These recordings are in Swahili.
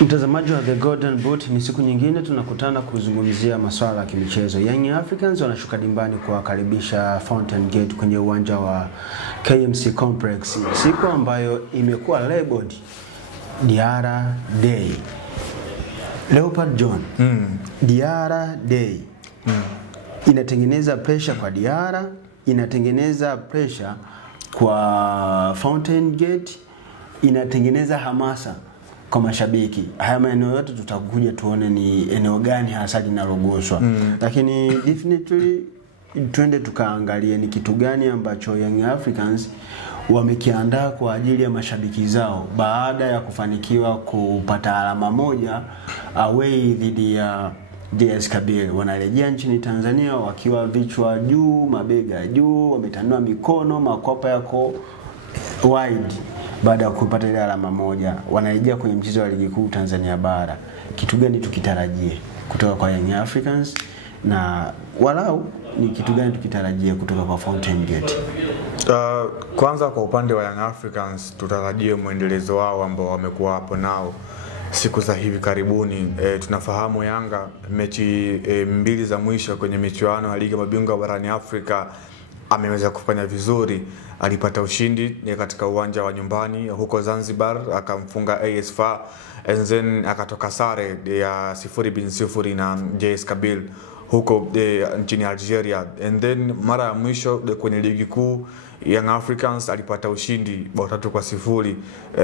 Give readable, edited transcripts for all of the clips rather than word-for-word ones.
Mtazamaji wa The Golden Boot, ni siku nyingine tunakutana kuzungumzia masuala ya kimichezo. Young Africans wanashuka dimbani kuwakaribisha Fountain Gate kwenye uwanja wa KMC Complex. Siku ambayo imekuwa labeled Diarra Day. Leopard John. Diarra Day. Inatengeneza pressure kwa Diarra, inatengeneza pressure kwa Fountain Gate, inatengeneza hamasa kwa mashabiki. Haya maeneo yote tutakuja tuone ni eneo gani hasa linaloguswa. Lakini definitely twende tukaangalie ni kitu gani ambacho Young Africans wamekiandaa kwa ajili ya mashabiki zao baada ya kufanikiwa kupata alama moja away dhidi ya JS Kabylie. Wanarejea nchini Tanzania wakiwa vichwa juu, mabega juu, wametanua mikono, makopa yako wide. Baada ya kupata ile alama moja, wanarejea kwenye mchezo wa ligi kuu Tanzania bara. Kitu gani tukitarajie kutoka kwa Young Africans, na walau ni kitu gani tukitarajie kutoka kwa Fountain Gate? Kwanza kwa upande wa Young Africans tutarajie muendelezo wao ambao wamekuwa hapo nao siku za hivi karibuni. Tunafahamu Yanga mechi mbili za mwisho kwenye michuano ya ligi ya mabingwa barani Afrika ameweza kufanya vizuri. Alipata ushindi katika uwanja wa nyumbani huko Zanzibar, akamfunga AS FAR, and then akatoka sare ya 0-0 na JS Kabylie huko nchini Algeria. And then mara ya mwisho kwenye ligi kuu Young Africans alipata ushindi bao 3-0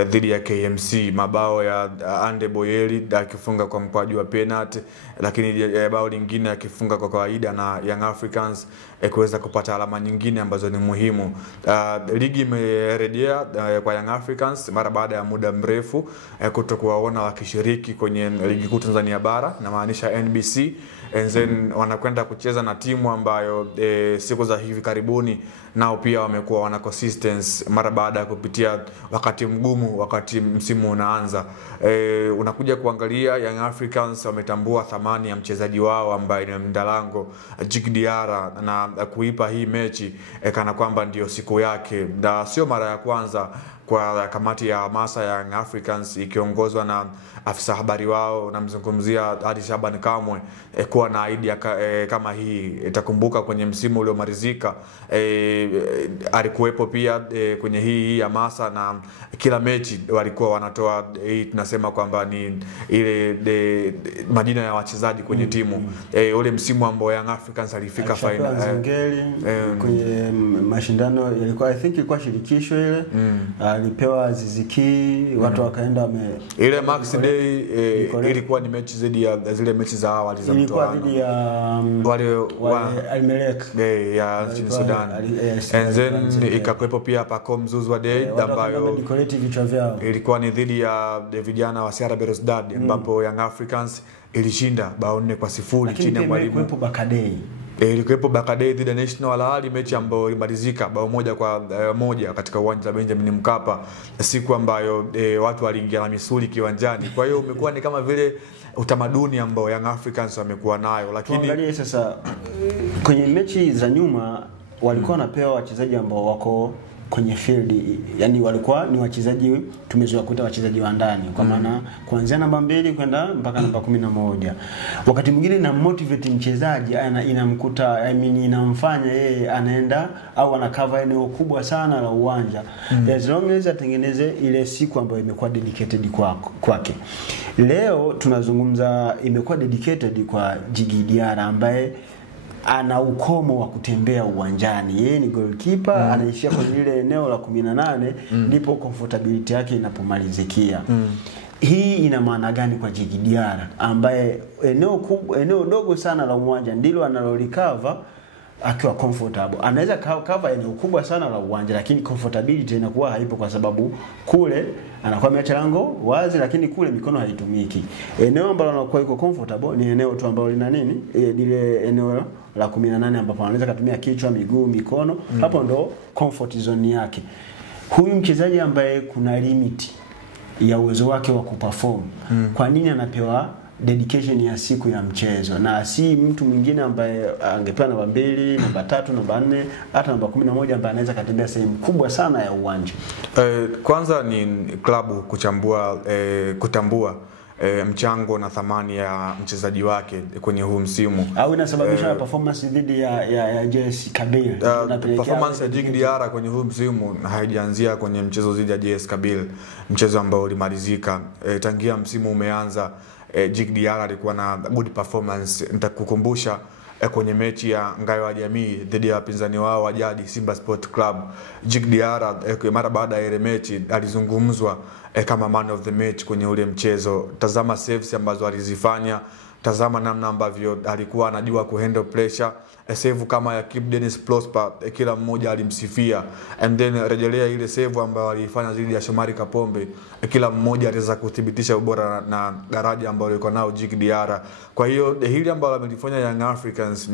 dhidi ya KMC, mabao ya Ande Boyeli akifunga kwa mkwaju wa penalty, lakini bao lingine akifunga kwa kawaida, na Young Africans kuweza kupata alama nyingine ambazo ni muhimu. Ligi imerejea kwa Young Africans mara baada ya muda mrefu kutokuwaona wakishiriki kwenye ligi kuu Tanzania bara, na maanisha NBC, and then wanakwenda kucheza na timu ambayo siku za hivi karibuni nao pia wamekuwa wana consistency mara baada ya kupitia wakati mgumu wakati msimu unaanza. Unakuja kuangalia Young Africans wametambua thamani ya mchezaji wao ambaye ni Mdalango Djigui Diarra, na kuipa hii mechi kana kwamba ndio siku yake. Na sio mara ya kwanza kwa kamati ya hamasa ya Young Africans ikiongozwa na afisa habari wao, namzungumzia Adi Shaban Kamwe, kuwa na idea kama hii. Itakumbuka kwenye msimu uliomalizika alikuwepo pia kwenye hii hamasa, na kila mechi walikuwa wanatoa tunasema kwamba ni ile majina ya wachezaji kwenye timu. Ule msimu ambao Young Africans alifika final kwenye mashindano yalikuwa, I think ilikuwa shirikisho ile, alipewa Ziziki, watu wakaenda ile Max Day ilikuwa ni mechi zaidi ya zile mechi za awali za mtoano, ilikuwa dhidi ya Al-Merrek ya nchini Sudan. And then ikakuepo pia Pacome Zouzoua Day ambayo ilikuwa ni dhidi ya vijana wa CR Belouizdad, ambapo Young Africans ilishinda bao 4-0 chini ya mwalimu. Ilikuwepo Bakadei dhidi ya National Al Ahly, mechi ambayo ilimalizika bao 1-1 katika uwanja wa Benjamin Mkapa, siku ambayo watu waliingia na misuli kiwanjani. Kwa hiyo umekuwa ni kama vile utamaduni ambao Young Africans wamekuwa nayo. Lakini angalia sasa kwenye mechi za nyuma walikuwa wanapewa wachezaji ambao wako kwenye field, yani walikuwa ni wachezaji tumezoea kuita wachezaji wa ndani, kwa maana kuanzia namba 2 kwenda mpaka namba 11. Wakati mwingine na motivate mchezaji inamkuta, inamfanya yeye anaenda au anacover eneo kubwa sana la uwanja, as long as atengeneze ile siku ambayo imekuwa dedicated kwake. Leo tunazungumza imekuwa dedicated kwa Djigui Diarra ambaye ana ukomo wa kutembea uwanjani. Yeye ni goalkeeper, anaishia kwenye ile eneo la 18, ndipo comfortability yake inapomalizikia. Hii ina maana gani kwa Djigui Diarra ambaye eneo dogo sana la uwanja ndilo analolicover akiwa comfortable? Anaweza cover eneo kubwa sana la uwanja, lakini comfortability inakuwa haipo, kwa sababu kule anakuwa ameacha lango wazi, lakini kule mikono haitumiki. Eneo ambalo anakuwa iko comfortable ni eneo tu ambalo lina nini, lile eneo la 18 ambapo anaweza kutumia kichwa, miguu, mikono. Hapo ndo comfort zone yake. Huyu mchezaji ambaye kuna limit ya uwezo wake wa kuperform, kwa nini anapewa dedication ya siku ya mchezo, na si mtu mwingine ambaye angepewa namba 2, namba 3, namba 4, hata namba 11 ambaye anaweza katembea sehemu kubwa sana ya uwanja? Kwanza ni klabu kutambua mchango na thamani ya mchezaji wake kwenye huu msimu. Au inasababisha performance dhidi ya JS Kabylie. Performance ya Djigui Diarra kwenye huu msimu haijaanzia kwenye mchezo dhidi ya JS Kabylie, mchezo ambao ulimalizika tangia msimu umeanza. Djigui Diarra alikuwa na good performance. Nitakukumbusha kwenye mechi ya Ngayo wa Jamii dhidi ya wapinzani wao wa jadi Simba Sport Club, Djigui Diarra mara baada ya ile mechi alizungumzwa kama man of the match kwenye ule mchezo. Tazama saves ambazo alizifanya, tazama namna ambavyo alikuwa anajua kuhandle pressure. Save kama ya Kip Dennis Prosper kila mmoja alimsifia, and then rejelea ile save ambayo alifanya dhidi ya Shomari Kapombe, kila mmoja aliweza kudhibitisha ubora na daraja ambalo liko nao Djigui Diarra. Kwa hiyo hili ambalo amelifanya Young Africans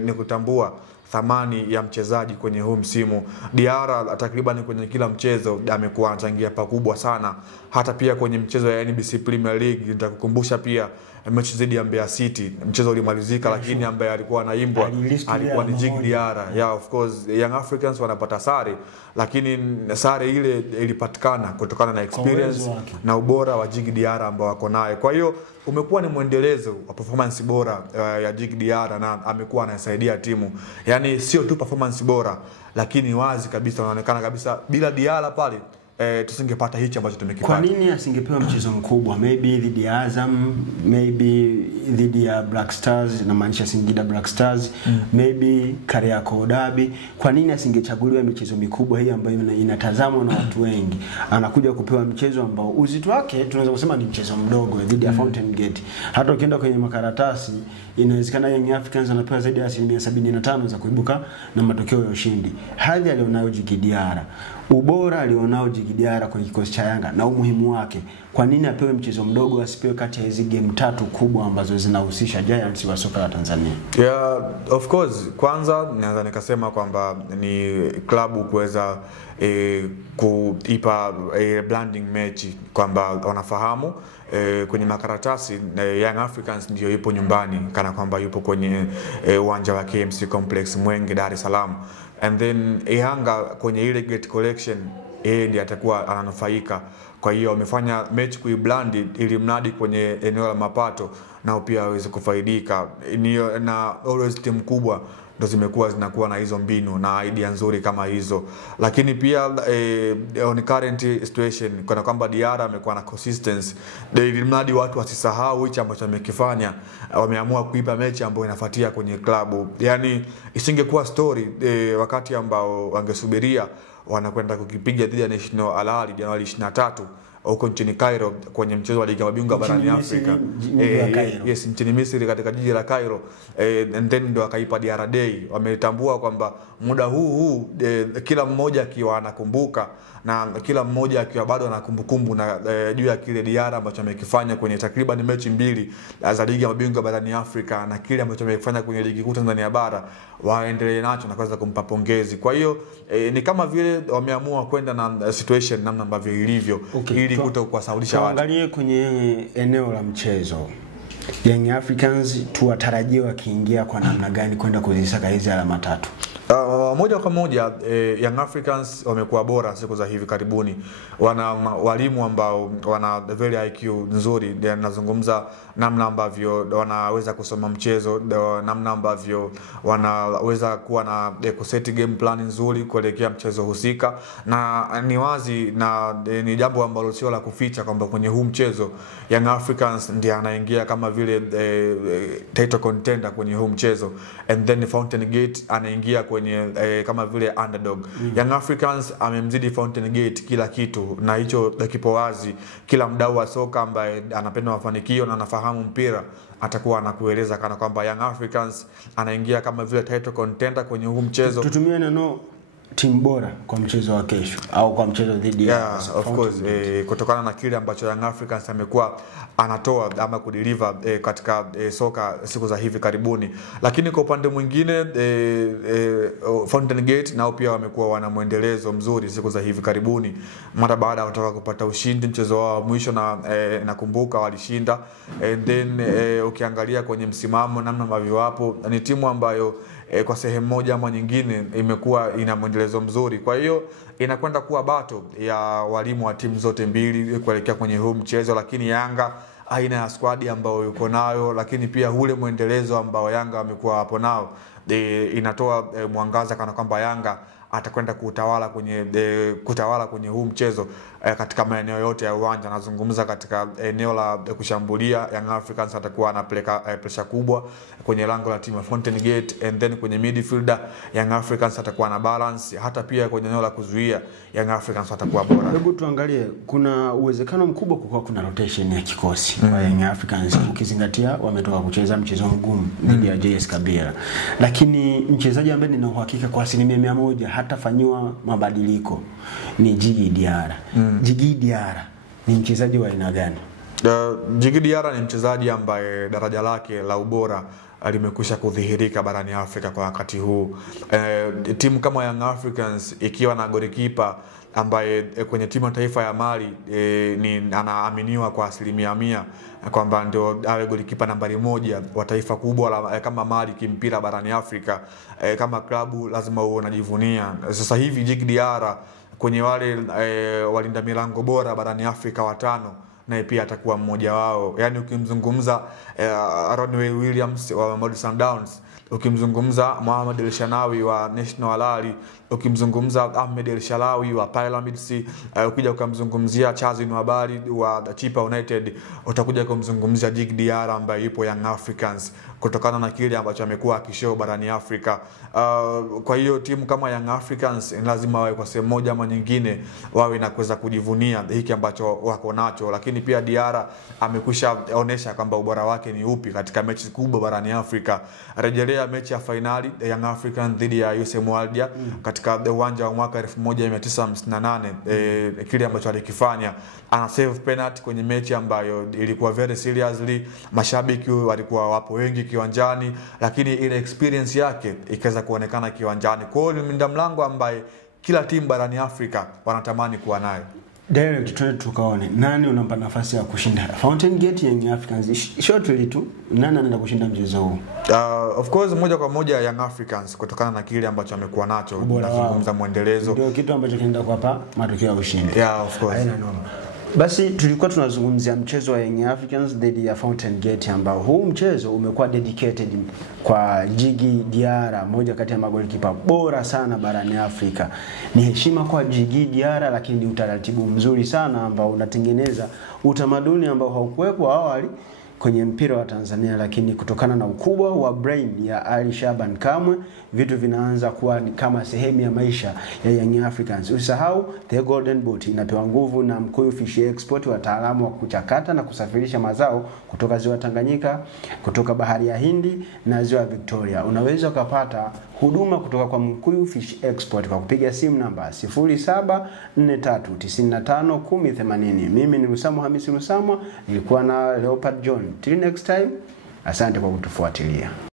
ni kutambua thamani ya mchezaji kwenye huu msimu. Diarra takriban kwenye kila mchezo amekuwa anachangia pakubwa sana, hata pia kwenye mchezo ya NBC Premier League. Nitakukumbusha pia mechi dhidi ya Mbeya City, mchezo ulimalizika, lakini ambaye alikuwa anaimbwa alikuwa ni Djigui Diarra. Yeah, of course Young Africans wanapata sare, lakini sare ile ilipatikana kutokana na experience na ubora wa Djigui Diarra ambao wako naye. Kwa hiyo umekuwa ni muendelezo wa performance bora ya Djigui Diarra, na amekuwa anasaidia timu. Yani sio tu performance bora, lakini wazi kabisa unaonekana kabisa bila Diarra pale tusingepata hichi ambacho tumekipata. Kwa nini asingepewa mchezo mkubwa? Maybe dhidi ya Azam, maybe dhidi ya Black Stars na maanisha Singida Black Stars, maybe Kariakoo Derby. Kwa nini asingechaguliwa michezo mikubwa hii ambayo inatazamwa na watu wengi? Anakuja kupewa mchezo ambao uzito wake tunaweza kusema ni mchezo mdogo dhidi ya Fountain Gate. Hata ukienda kwenye makaratasi inawezekana Young Africans anapewa zaidi ya 75% za kuibuka na matokeo ya ushindi. Hadhi alionayo Djigui Diarra, ubora alionao Djigui Diarra kwenye kikosi cha Yanga na umuhimu wake, kwa nini apewe mchezo mdogo, asipewe kati ya hizo game 3 kubwa ambazo zinahusisha Giants wa soka la Tanzania? Yeah, of course. Kwanza naweza nikasema kwamba ni klabu kuweza kuipa blending match, kwamba wanafahamu kwenye makaratasi Young Africans ndio yupo nyumbani, kana kwamba yupo kwenye uwanja wa KMC Complex Mwenge, Dar es Salaam, and then Yanga kwenye ile gate collection ndiye atakuwa ananufaika. Kwa hiyo wamefanya match kuiblandi ili mnadi kwenye eneo la mapato nao pia waweze kufaidika. Na always timu kubwa ndo zinakuwa na hizo mbinu na idea nzuri kama hizo. Lakini pia on current situation kuna kwamba Diarra amekuwa na consistency, ili mradi watu wasisahau hicho ambacho amekifanya, wameamua kuipa mechi ambayo inafuatia kwenye klabu. Yani isingekuwa story wakati ambao wangesubiria wanakwenda kukipiga dhidi ya National Al Ahly Januari 23 huko nchini Cairo kwenye mchezo wa ligi ya mabingwa barani Afrika. Yes, nchini Misri katika jiji la Cairo. And then ndo akaipa Diarra Day. Wametambua kwamba muda huu kila mmoja akiwa anakumbuka na kila mmoja akiwa bado ana kumbukumbu na juu ya kile Diarra ambacho amekifanya kwenye takriban mechi 2 za ligi ya mabingwa barani Afrika na kile ambacho amekifanya kwenye ligi kuu Tanzania bara, waendelee nacho na kuweza kumpa pongezi. Kwa hiyo ni kama vile wameamua kwenda na situation namna ambavyo ilivyo, ili kutokuwasaulisha watu. Tuangalie kwenye eneo la mchezo. Young Africans tuwatarajie wakiingia kwa namna gani kwenda kuzisaka hizi alama 3? Moja kwa moja Young Africans wamekuwa bora siku za hivi karibuni. Wana walimu ambao wana very IQ nzuri. Nazungumza namna ambavyo wanaweza kusoma mchezo, namna ambavyo wanaweza kuwa na kuseti game plan nzuri kuelekea mchezo husika, na ni wazi na ni jambo ambalo sio la kuficha kwamba kwenye huu mchezo Young Africans ndiye anaingia kama vile title contender kwenye huu mchezo, and then Fountain Gate anaingia kwenye kama vile underdog. Young Africans amemzidi Fountain Gate kila kitu, na hicho kipo wazi. Kila mdau wa soka ambaye anapenda mafanikio na anafahamu mpira atakuwa anakueleza kana kwamba Young Africans anaingia kama vile title contender kwenye huu mchezo. Tutumie neno timu bora kwa mchezo wa kesho au kwa mchezo dhidi ya of course kutokana na kile ambacho Young Africans amekuwa anatoa ama kudeliver katika soka siku za hivi karibuni. Lakini kwa upande mwingine Fountain Gate nao pia wamekuwa wana muendelezo mzuri siku za hivi karibuni, mara baada ya kutoka kupata ushindi mchezo wao mwisho, na nakumbuka walishinda. And then ukiangalia kwenye msimamo namna ambavyo wapo, ni timu ambayo kwa sehemu moja ama nyingine imekuwa ina muendelezo mzuri. Kwa hiyo inakwenda kuwa battle ya walimu wa timu zote mbili kuelekea kwenye huu mchezo, lakini Yanga aina ya squad ambao yuko nayo, lakini pia ule muendelezo ambao Yanga wamekuwa hapo nao inatoa mwangaza kana kwamba Yanga atakwenda kutawala kwenye huu mchezo katika maeneo yote ya uwanja. Nazungumza katika eneo la kushambulia, Young Africans atakuwa anapeleka pressure kubwa kwenye lango la timu ya Fountain Gate, and then kwenye midfielder Young Africans atakuwa na balance, hata pia kwenye eneo la kuzuia Young Africans atakuwa bora. Hebu tuangalie, kuna uwezekano mkubwa kwa kuna rotation ya kikosi kwa Young Africans ukizingatia wametoka kucheza mchezo mgumu dhidi ya JS Kabera, lakini mchezaji ambaye nina uhakika kwa 100% hatafanywa mabadiliko ni Djigui Diarra. Djigui Diarra ni mchezaji wa aina gani? Djigui Diarra ni mchezaji ambaye daraja lake la ubora limekwisha kudhihirika barani Afrika kwa wakati huu. Timu kama Young Africans ikiwa na golikipa ambaye kwenye timu ya taifa ya Mali anaaminiwa kwa 100% kwamba ndio awe golikipa nambari 1 wa taifa kubwa kama Mali kimpira barani Afrika, kama klabu lazima uwe unajivunia. Sasa hivi Djigui Diarra kwenye wale walinda milango bora barani Afrika 5 naye pia atakuwa mmoja wao. Yani ukimzungumza Ronwen Williams wa Mamelodi Sundowns, ukimzungumza Mohamed El Shanawi wa National Al Ahly, ukimzungumza Ahmed El Shalawi wa Pyramids, ukija ukamzungumzia Chazin Wabari wa Chipa United, utakuja kumzungumzia Djigui Diarra ambaye yupo Young Africans kutokana na kile ambacho amekuwa akishow barani Afrika. Kwa hiyo timu kama Young Africans lazima wawe kwa sehemu moja ama nyingine wawe na kuweza kujivunia hiki ambacho wako nacho, lakini pia Diarra amekwisha onesha kwamba ubora wake ni upi katika mechi kubwa barani Afrika. Rejelea mechi ya finali Young Africans dhidi ya USM Alger katika uwanja wa mwaka 1958, kile ambacho alikifanya, ana save penalty kwenye mechi ambayo ilikuwa very seriously, mashabiki walikuwa wapo wengi kiwanjani, lakini ile experience yake ikaweza kuonekana kiwanjani. Kwa hiyo ni mlinda mlango ambaye kila timu barani Afrika wanatamani kuwa naye. Direct tuende tukaone nani unampa nafasi ya kushinda Fountain Gate Young Africans. Shortly tu, nani anaenda kushinda mchezo huu? Of course moja kwa moja Young Africans kutokana na kile ambacho amekuwa nacho, nazungumza muendelezo. Ndio kitu ambacho kinaenda kuwapa matokeo ya ushindi. Yeah, of course. Haina noma. Basi tulikuwa tunazungumzia mchezo wa Young Africans dhidi ya Fountain Gate, ambao huu mchezo umekuwa dedicated kwa Djigui Diarra, moja kati ya magolikipa bora sana barani Afrika. Ni heshima kwa Djigui Diarra, lakini utaratibu mzuri sana ambao unatengeneza utamaduni ambao haukuwepo awali kwenye mpira wa Tanzania, lakini kutokana na ukubwa wa brain ya Ali Shaban Kamwe, vitu vinaanza kuwa ni kama sehemu ya maisha ya Young Africans. Usisahau The Golden Boot inapewa nguvu na Mkuyu Fish Export, wataalamu wa kuchakata na kusafirisha mazao kutoka ziwa Tanganyika, kutoka bahari ya Hindi na ziwa Victoria. Unaweza kupata huduma kutoka kwa Mkuyu Fish Export kwa kupiga simu namba 0743951080. Mimi ni Rusamo Hamisi Rusamo, nilikuwa na Leopard John. Till next time, asante kwa kutufuatilia.